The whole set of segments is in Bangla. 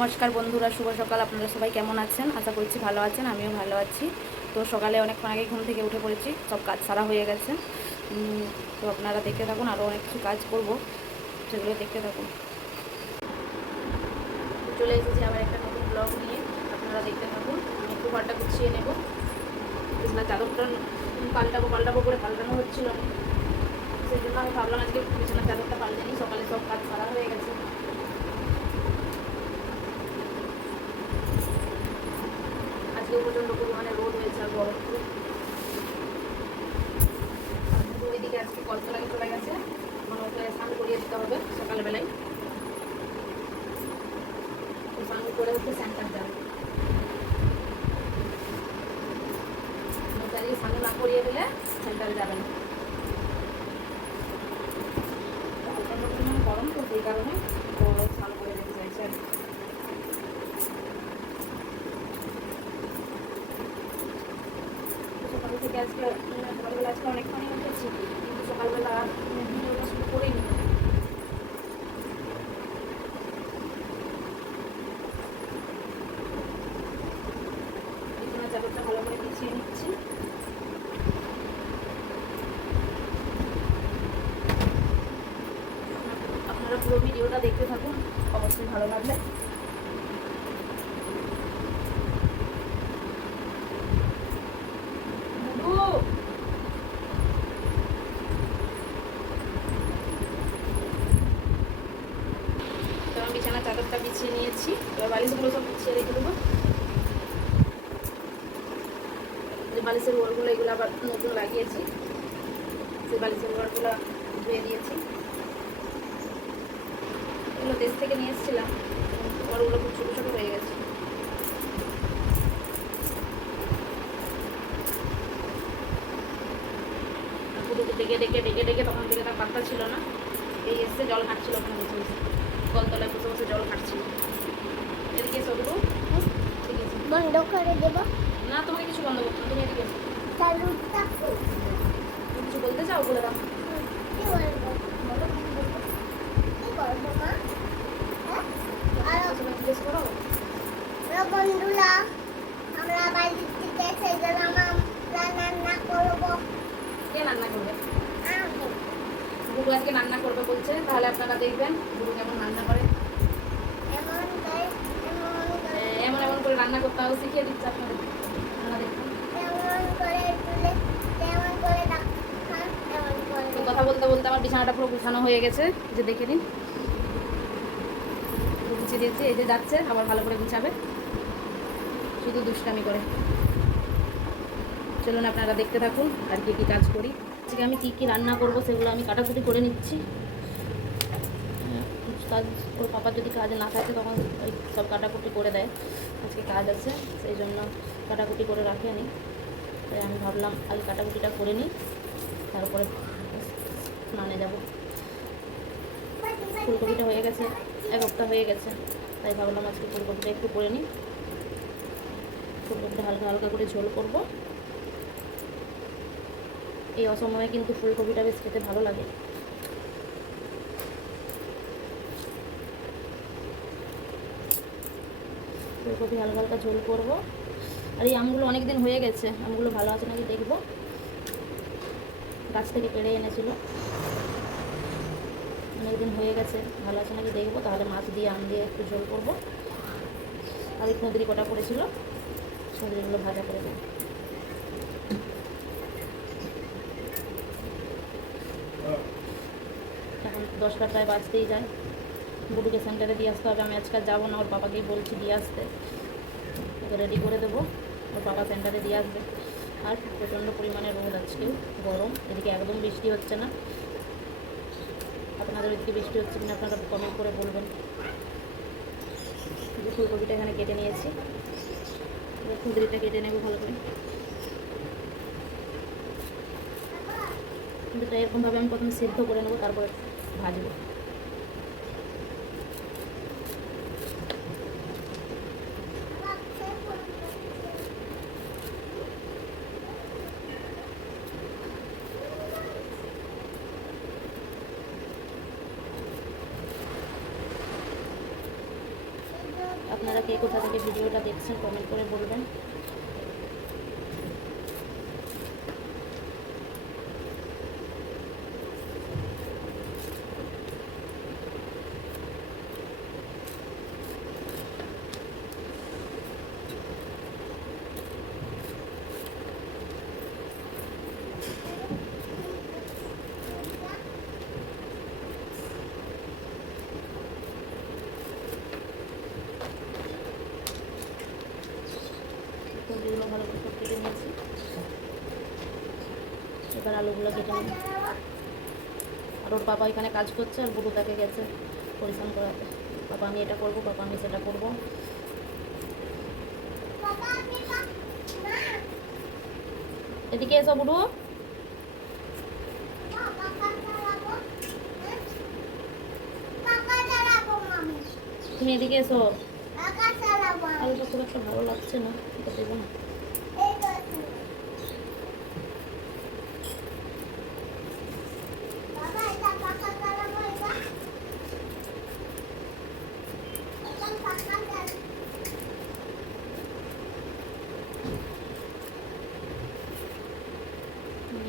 নমস্কার বন্ধুরা, শুভ সকাল। আপনারা সবাই কেমন আছেন? আশা করছি ভালো আছেন, আমিও ভালো আছি। তো সকালে অনেকক্ষণ আগে ঘুম থেকে উঠে পড়েছি, সব কাজ সারা হয়ে গেছে। তো আপনারা দেখতে থাকুন, আরও অনেক কিছু কাজ করব, সেগুলো দেখতে থাকুন। চলে এসেছি আবার একটা নতুন ব্লগ নিয়ে, আপনারা দেখতে থাকুন। আমি একটু ঘরটা গুছিয়ে নেব, বিছানার চাদরটা পাল্টাবো করে পাল্টানো হচ্ছিল না, সেই জন্য আমি ভাবলাম আজকে বিছানার চাদরটা পাল্টে নিই। সকালে সব কাজ সারা হয়ে গেছে। আজকেও প্রচণ্ড পরিমাণে রোদ হয়েছে আর গরম। ওইদিকে আজকে কলতলায় চলে গেছে, মানে ওকে স্নান করিয়ে দিতে হবে সকালবেলায়। স্নান করে হচ্ছে সেন্টার যাবে, চারিয়ে স্নান না করিয়ে দিলে সেন্টারে যাবে না। প্রচণ্ড পরিমাণে গরম, তো সেই কারণে ও স্নান করে যেতে চাইছে আর কি। সকাল থেকে সকালবেলা আজকে অনেকক্ষণই উঠেছি, কিন্তু সকালবেলা ভিডিওটা শুরু করিনি। বিছানার চাদরটা ভালো করে বিছিয়ে নিচ্ছি। আপনারা পুরো ভিডিওটা দেখতে থাকুন, অবশ্যই ভালো লাগবে। তো আমি বিছানার চাদরটা বিছিয়ে নিয়েছি, এবার বালিশগুলো সব বিছিয়ে রেখে দেবো। যে বালিশের ওয়ারগুলো এগুলো আবার নতুন লাগিয়েছি, সেই বালিশের ওয়ারগুলো ধুয়ে দিয়েছি। এগুলো দেশ থেকে নিয়ে এসেছিলাম, ওয়ারগুলো খুব ছোটো ছোটো হয়ে গেছে। পুরোকে ডেকে তখন থেকে তার পাত্তা ছিল না। এই এসে জল ঘাটছিল, ওখানে বসে বসে কলতলায় বসে বসে জল ঘাটছিল। এদিকে সবগুলো ঠিক আছে, বন্ধ করে দেব না তোমাকে কিছু বন্ধ করতে না, তুমি এদিকে এসো। চালুটা তুমি কিছু বলতে চাও, বলে দাও। কি বলবো? বলো, কি করবো মা? আর জিজ্ঞেস করো। বন্ধুরা, আমরা বাড়ি থেকে সেই জন্য আমরা রান্না করবো। কে রান্না করবে? আমি গুরু আজকে রান্না করবে বলছে, তাহলে আপনারা দেখবেন গুরু কেমন রান্না করে। এমন করে এমন এমন করে রান্না করতে হবে, শিখিয়ে দিচ্ছে আপনাদের। আপনারা দেখুন, এমন করে তুলে এমন করে রাখা এমন করে এই কথা বলতে বলতে আমার বিছানাটা পুরো গুছানো হয়ে গেছে, যে দেখে নিন। গুছিয়ে দিয়েছি, এই যে যাচ্ছে আবার ভালো করে গুছাবে, শুধু দুষ্টামি করে। চলুন আপনারা দেখতে থাকুন আর কি কি কাজ করি। আজকে আমি কি কি রান্না করব সেগুলো আমি কাটাকুটি করে নিচ্ছি। কাজ ওর পাপার যদি কাজ না থাকে তখন ওই সব কাটাকুটি করে দেয়। আজকে কাজ আছে, সেই জন্য কাটাকুটি করে রাখেনি। তাই আমি ভাবলাম আগে কাটাকুটিটা করে নিই, তারপরে স্নানে যাব। ফুলকপিটা হয়ে গেছে, এক হপ্তাহ হয়ে গেছে, তাই ভাবলাম আজকে ফুলকপিটা একটু করে নিই। ফুলকপিটা হালকা হালকা করে ঝোল করব। এই অসময়ে কিন্তু ফুলকপিটা বেশ খেতে ভালো লাগে। ফুলকপি হালকা হালকা ঝোল করবো। আর এই আমগুলো অনেক দিন হয়ে গেছে, আমগুলো ভালো আছে নাকি দেখবো। গাছ থেকে পেড়ে এনেছিল, অনেক দিন হয়ে গেছে, ভালো আছে নাকি দেখবো। তাহলে মাছ দিয়ে আম দিয়ে একটু ঝোল করবো। আর এই কুঁদরি কটা পড়েছিল, কুঁদরিগুলো ভাজা করে দেবো। এখন 10টা প্রায় বাজতেই যায়। গুরুকে সেন্টারে দিয়ে আসতে হবে, আমি আজকে যাবো না, ওর বাবাকেই বলছি দিয়ে আসতে। ওকে রেডি করে দেবো, ওর বাবা সেন্টারে দিয়ে আসবে। আর প্রচণ্ড পরিমাণে রোদ, আজকেও গরম। এদিকে একদম বৃষ্টি হচ্ছে না। আপনাদের ওইদিকে বৃষ্টি হচ্ছে কিনা আপনারা কমেন্ট করে বলবেন। ফুলকপিটা এখানে কেটে নিয়েছি, কুঁদরিটা কেটে নেব ভালো করে। কুঁদরিটা এরকমভাবে আমি প্রথমে সিদ্ধ করে নেবো, তারপরে ভাজবো। আপনারা কে কোথা থেকে ভিডিওটা দেখছেন কমেন্ট করে বলবেন। সবজিগুলো ভালো করে সব কেটে নিয়েছি, এবার আলুগুলো কেটে নিই। আর ওর বাবা এখানে কাজ করছে আর বুড়ো তাকে গেছে পরিশ্রম করাতে। বাবা আমি এটা করবো, বাবা আমি সেটা করবো। এদিকে এসো বুড়ো, তুমি এদিকে এসো। আলুটা খুব একটা ভালো লাগছে না, এটা দেবো না।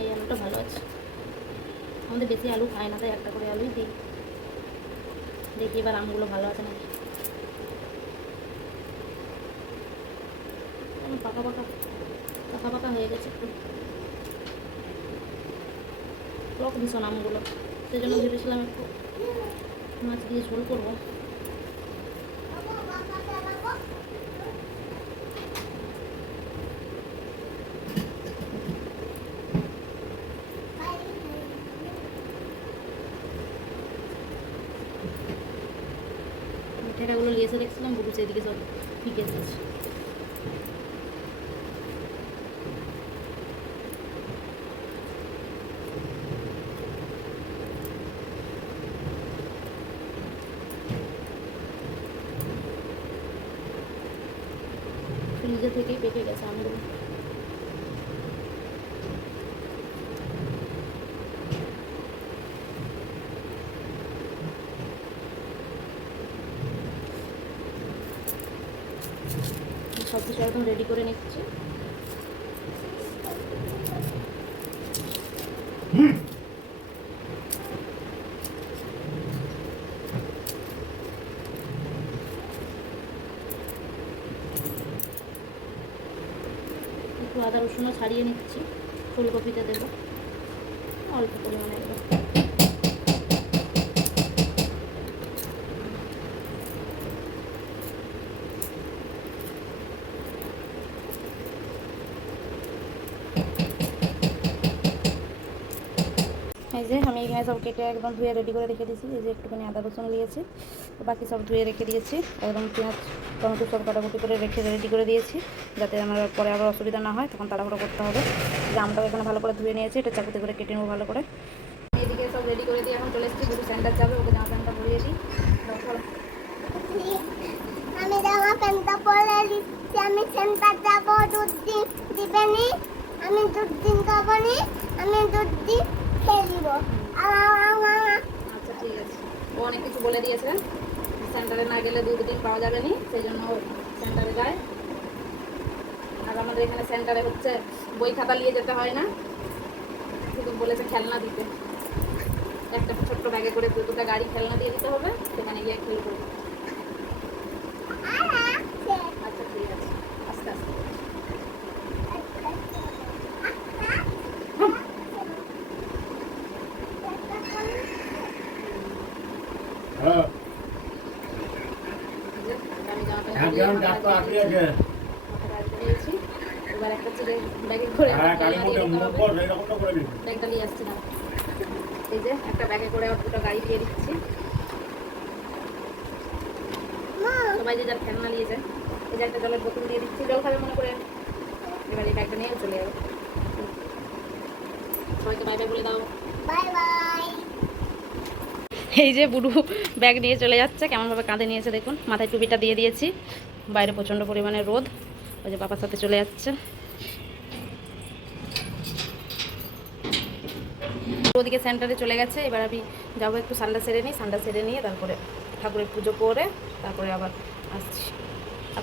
এই আলুটা ভালো আছে, আমাদের বেশি আলু খায় না, তাই একটা করে আলুই দিই। দেখি এবার আমগুলো ভালো আছে নাকি। পাকা পাকা পাকা পাকা হয়ে গেছে, একটু টক ভীষণ আমগুলো, সেই জন্য ভেবেছিলাম একটু মাছ দিয়ে ঝোল করবো। ঠেকাগুলো নিয়ে এসে দেখছিলাম বুঝেছে এদিকে সব ফিকে এসেছে। নিজে থেকেই পেকে গেছে আমগুলো। সব কিছু একদম রেডি করে নিচ্ছি। একটু আদা রসুনও ছাড়িয়ে নিচ্ছি, ফুলকপিতে দেবো অল্প পরিমাণে দেবো। এই যে আমি এখানে সব কেটে একদম ধুয়ে রেডি করে রেখে দিয়েছি। এই যে একটুখানি আদা রসুন নিয়েছি, বাকি সব ধুয়ে রেখে দিয়েছি। একদম পেঁয়াজ টমেটো সব কাটাকুটি করে রেখে রেডি করে দিয়েছি, যাতে আমার পরে আবার অসুবিধা না হয়, তখন তাড়াহুড়ো করতে হবে। জামটাও এখানে ভালো করে ধুয়ে নিয়েছি, এটা চাকুতে করে কেটে নেবো ভালো করে। এদিকে সব রেডি করে দিয়ে এখন চলে এসেছি, দুটো স্যান্ডার যাবে, ওকে জামা প্যান্টটা পরিয়ে দিই। আমি জামা প্যান্টটা পরে দিচ্ছি, আমি সেন্টার যাবো, দুধ দিবে নি, আমি দুধ দিন খাবো নি, আমি দুধ দিন খেয়ে দিব। আচ্ছা ঠিক আছে, ও অনেক কিছু বলে দিয়েছেন, সেন্টারে না গেলে দুধ দিন পাওয়া যাবে না, সেই জন্য সেন্টারে যায়। আর আমাদের এখানে সেন্টারে হচ্ছে বই খাতা নিয়ে যেতে হয় না, শুধু বলেছে খেলনা দিতে, একটা ছোট্ট ব্যাগে করে দুটো গাড়ি খেলনা দিয়ে দিতে হবে, সেখানে গিয়ে খেলবো। আচ্ছা ঠিক আছে, আস্তে আস্তে। হ্যাঁ আমি জামা প্যান্ট একজন ডাক্তার আটকে দিয়েছি, এবার একটা ছেলে ব্যাগে করে হ্যাঁ গাড়ির মধ্যে মুখ কর এরকমটা করে দিবি ব্যাগটা নিয়ে আসছি না। এই যে একটা ব্যাগে করে দুটো গাড়ি দিয়ে দিচ্ছি, সবাই যে যার খেলনা নিয়েছে। এই যে একটা জলের বোতল দিয়ে দিচ্ছি, জল খাবে মনে করে। এবার এই ব্যাগটা নিয়ে চলে যাবো। সবাইকে বাই বাই বলে দাও। Bye bye. এই যে বুড়ু ব্যাগ নিয়ে চলে যাচ্ছে, কেমনভাবে কাঁধে নিয়েছে দেখুন, মাথায় টুপিটা দিয়ে দিয়েছি, বাইরে প্রচণ্ড পরিমাণে রোদ। ওই যে বাবার সাথে চলে যাচ্ছে। ওদিকে সেন্টারে চলে গেছে, এবার আমি যাবো একটু সান্ডা সেরে নিই, সান্ডা সেরে নিয়ে তারপরে ঠাকুরের পুজো করে তারপরে আবার আসছি।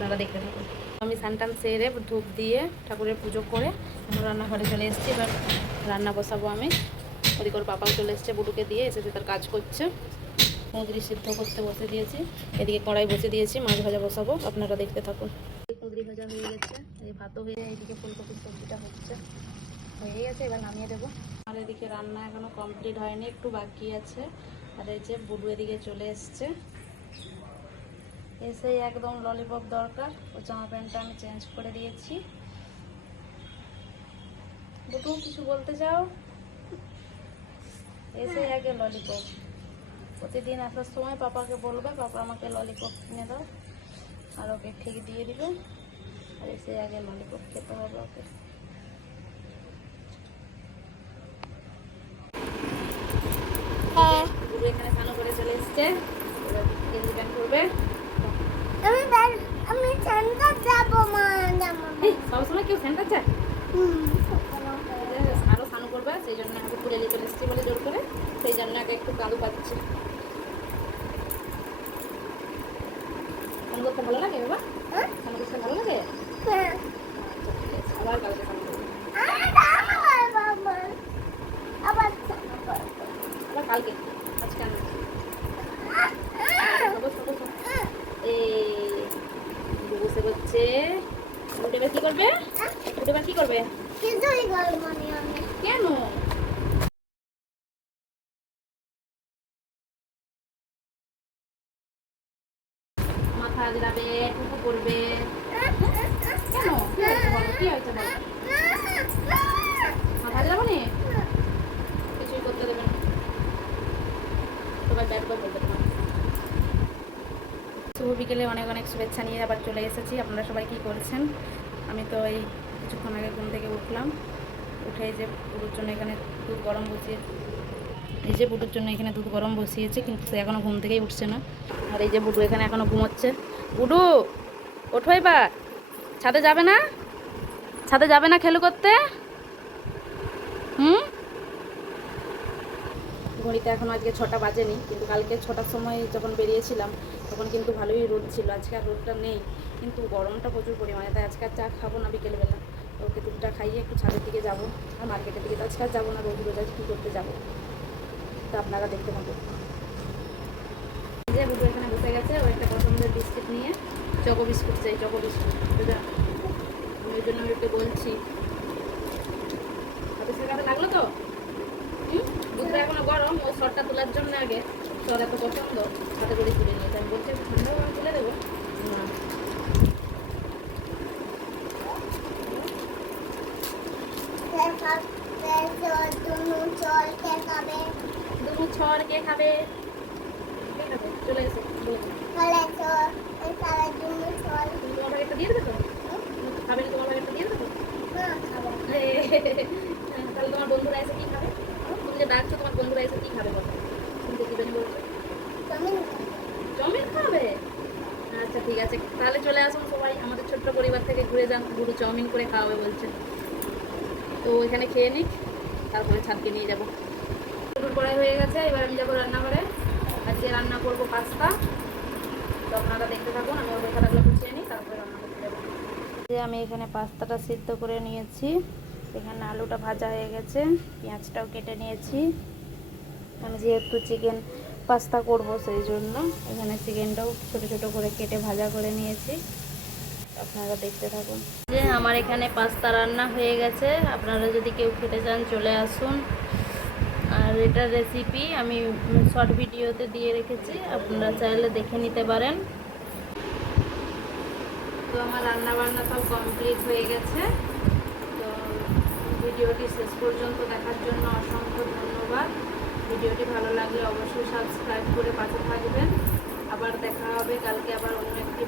আপনারা দেখতে থাকুন। আমি স্নান সেরে ধূপ দিয়ে ঠাকুরের পুজো করে এখন রান্নাঘরে চলে এসেছি। এবার রান্না বসাবো আমি। ওদিকে ওর পাপাও চলে এসছে, বুটুকে দিয়ে এসেছে, তার কাজ করছে। কুঁদরি সিদ্ধ করতে বসে দিয়েছি, এদিকে কড়াই বসে দিয়েছি, মাছ ভাজা বসাবো, আপনারা দেখতে থাকুন। কুঁদরি ভাজা হয়ে গেছে, এই ভাতও হয়ে, এইদিকে ফুলকপির সবজিটা হয়ে গেছে, এবার নামিয়ে দেবো। আর এদিকে রান্না এখনো কমপ্লিট হয়নি, একটু বাকি আছে। আর এই যে বুটু এদিকে চলে এসছে, এসেই একদম ললিপপ দরকার। ও জামা প্যান্টটা আমি চেঞ্জ করে দিয়েছি। বুটু কিছু বলতে চাও? এসে আগে ললিপপ। প্রতিদিন আসার সময় পাপাকে বলবে পাপা আমাকে ললিপপ কিনে দাও, আর ওকে ঠিক দিয়ে দিবে। আর এসে আগে ললিপপ খেতে হবে ওকে। বুড়ো এখানে স্নান করে চলে এসছে, গেঞ্জি প্যান্ট করবে। আমি সেন্টার যাবো মা, যাবো। সবসময় কেউ সেন্টার যায়? আরও স্নান করবে, সেই জন্য আমাকে পুরে নিয়ে চলে এসছি বলে জোর করে, সেই জন্য আগে একটু কাদু পাচ্ছি। স্নান করতে ভালো লাগে বাবা? স্নান করতে ভালো লাগে? আচ্ছা ঠিক আছে, আবার কালকে স্নান করবো। আবার আবার কালকে, আজকে আমি বসে করছে। বুটু এবার কি করবে? বুটু এবার কি করবে? কিছুই করবো না আমি। কেন? মাথা আজরাবে, টুকু করবে। কেন? কি হয়েছে বলো, কি হয়েছে বলো? মাথা আজরাবো নি? কিছুই করতে দেবে না। তোমার ব্যাট বল বলবে তোমার। শুভ বিকেলে অনেক অনেক শুভেচ্ছা নিয়ে আবার চলে এসেছি। আপনারা সবাই কী করছেন? আমি তো এই কিছুক্ষণ আগে ঘুম থেকে উঠলাম, উঠে যে বুটুর জন্য এখানে দুধ গরম বসিয়েছি। এই যে বুটুর জন্য এখানে দুধ গরম বসিয়েছে, কিন্তু সে এখনও ঘুম থেকেই উঠছে না। আর এই যে বুটু এখানে এখনও ঘুমোচ্ছে। বুটু ওঠো, এবার ছাদে যাবে না? ছাদে যাবে না খেলু করতে? ঘড়িতে এখনও আজকে 6টা বাজেনি, কিন্তু কালকে 6টার সময় যখন বেরিয়েছিলাম তখন কিন্তু ভালোই রোদ ছিল। আজকে আর রোদটা নেই, কিন্তু গরমটা প্রচুর পরিমাণে। তাই আজকে আর চা খাবো না বিকেলবেলা, ওকে দুধটা খাইয়ে একটু ছাদের দিকে যাবো। আর মার্কেটের দিকে তো আজকে আর যাবো না, রোজ রোজ কী করতে যাবো। তো আপনারা দেখতে পাবো। যে বুটু এখানে বসে গেছে, ও একটা পছন্দের বিস্কিট নিয়ে, চকো বিস্কুট চাই, চকো বিস্কুট। আমি ওই জন্য ওকে বলছি। অফিসের কাছে লাগলো তো? দুধটা এখনো গরম, ও শরটা তোলার জন্য আগে শর এত পছন্দ, হাতে করে তুলে নিয়েছে। আমি বলছি একটু ঠান্ডা আমি তুলে দেবো না। দুধ ছড় কে খাবে? কে খাবে? চলে এসে বলো। তুমি তোমার ভাগে একটা দিয়ে দেবে তো? খাবে না তোমার ভাগে একটা দিয়ে দেবে তো? তাহলে তোমার বন্ধুরা এসে কি খাবে? তুমি যে ডাকছো তোমার বন্ধুরা এসে কি খাবে বলো? শুনতে কি জানি বলছো? চাউমিন খাবে? আচ্ছা ঠিক আছে, তাহলে চলে আসুন সবাই আমাদের ছোট্ট পরিবার থেকে ঘুরে যান। বুড়ো চাউমিন করে খাওয়াবে বলছে, তো এখানে খেয়ে নিক, তারপরে ছাদকে নিয়ে যাবো। দুপুর কড়াই হয়ে গেছে, এবার আমি যাবো রান্নাঘরে। আজকে রান্না করবো পাস্তা, তো আপনারা দেখতে থাকুন। আমি ওর খাতাগুলো গুছিয়ে নিই, তারপরে রান্না করতে যাবো। যে আমি এখানে পাস্তাটা সিদ্ধ করে নিয়েছি, এখানে আলুটা ভাজা হয়ে গেছে, পেঁয়াজটাও কেটে নিয়েছি। আমি যেহেতু চিকেন পাস্তা করব সেই জন্য এখানে চিকেনটাও ছোট ছোট করে কেটে ভাজা করে নিয়েছি, আপনারা দেখতে থাকুন। যে আমার এখানে পাস্তা রান্না হয়ে গেছে, আপনারা যদি কেউ খেতে চান চলে আসুন। আর এটার রেসিপি আমি শর্ট ভিডিওতে দিয়ে রেখেছি, আপনারা চাইলে দেখে নিতে পারেন। তো আমার রান্না বান্না সব কমপ্লিট হয়ে গেছে। তো ভিডিওটি শেষ পর্যন্ত দেখার জন্য অসংখ্য ধন্যবাদ। ভিডিওটি ভালো লাগলে অবশ্যই সাবস্ক্রাইব করে পাশে থাকবেন। আবার দেখা হবে কালকে আবার অন্য একটা